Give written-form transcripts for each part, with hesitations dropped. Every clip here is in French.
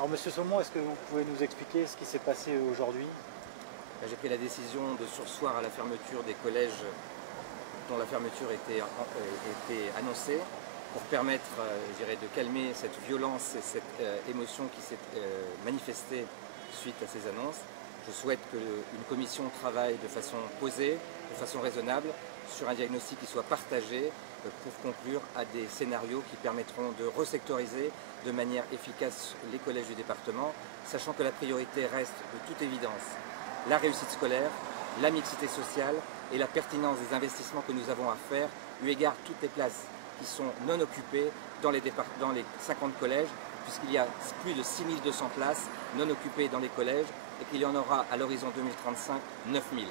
Alors Monsieur Saumon, est-ce que vous pouvez nous expliquer ce qui s'est passé aujourd'hui? J'ai pris la décision de surseoir à la fermeture des collèges dont la fermeture était annoncée pour permettre je dirais, de calmer cette violence et cette émotion qui s'est manifestée suite à ces annonces. Je souhaite qu'une commission travaille de façon posée, de façon raisonnable, sur un diagnostic qui soit partagé pour conclure à des scénarios qui permettront de resectoriser de manière efficace les collèges du département, sachant que la priorité reste de toute évidence la réussite scolaire, la mixité sociale et la pertinence des investissements que nous avons à faire, eu égard toutes les places qui sont non occupées dans les 50 collèges, puisqu'il y a plus de 6200 places non occupées dans les collèges et qu'il y en aura à l'horizon 2035 9000.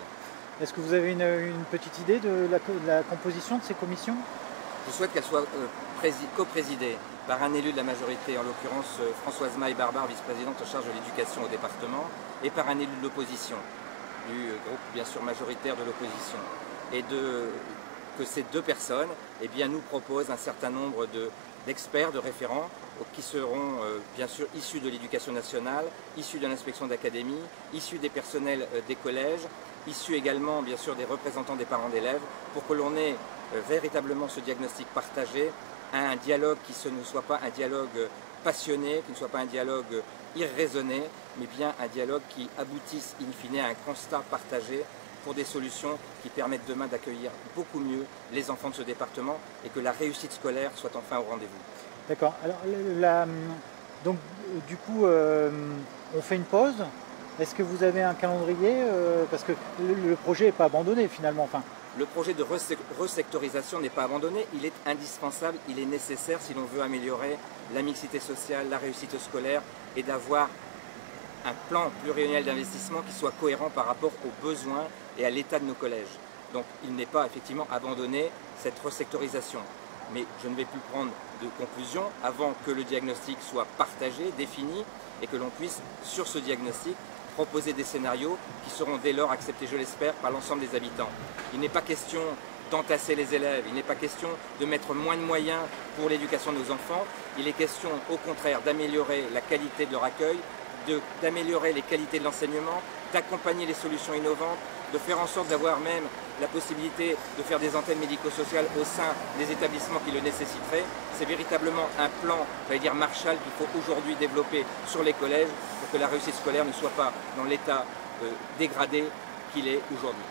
Est-ce que vous avez une petite idée de la composition de ces commissions? Je souhaite qu'elle soit coprésidée par un élu de la majorité, en l'occurrence Françoise Maille-Barbare, vice-présidente en charge de l'éducation au département, et par un élu de l'opposition, du groupe bien sûr majoritaire de l'opposition. Et que ces deux personnes nous proposent un certain nombre d'experts, de référents, qui seront bien sûr issus de l'éducation nationale, issus de l'inspection d'académie, issus des personnels des collèges, issus également bien sûr des représentants des parents d'élèves, pour que l'on ait véritablement ce diagnostic partagé, un dialogue qui ne soit pas un dialogue passionné, qui ne soit pas un dialogue irraisonné, mais bien un dialogue qui aboutisse in fine à un constat partagé pour des solutions qui permettent demain d'accueillir beaucoup mieux les enfants de ce département et que la réussite scolaire soit enfin au rendez-vous. D'accord. Alors, donc, du coup, on fait une pause. Est-ce que vous avez un calendrier? Parce que le projet n'est pas abandonné finalement. Enfin. Le projet de resectorisation n'est pas abandonné, il est indispensable, il est nécessaire si l'on veut améliorer la mixité sociale, la réussite scolaire et d'avoir un plan pluriannuel d'investissement qui soit cohérent par rapport aux besoins et à l'état de nos collèges. Donc il n'est pas effectivement abandonné cette resectorisation. Mais je ne vais plus prendre de conclusion avant que le diagnostic soit partagé, défini et que l'on puisse, sur ce diagnostic, proposer des scénarios qui seront dès lors acceptés, je l'espère, par l'ensemble des habitants. Il n'est pas question d'entasser les élèves, il n'est pas question de mettre moins de moyens pour l'éducation de nos enfants, il est question au contraire d'améliorer la qualité de leur accueil, d'améliorer les qualités de l'enseignement, d'accompagner les solutions innovantes, de faire en sorte d'avoir même la possibilité de faire des antennes médico-sociales au sein des établissements qui le nécessiteraient. C'est véritablement un plan, j'allais dire Marshall, qu'il faut aujourd'hui développer sur les collèges pour que la réussite scolaire ne soit pas dans l'état dégradé qu'il est aujourd'hui.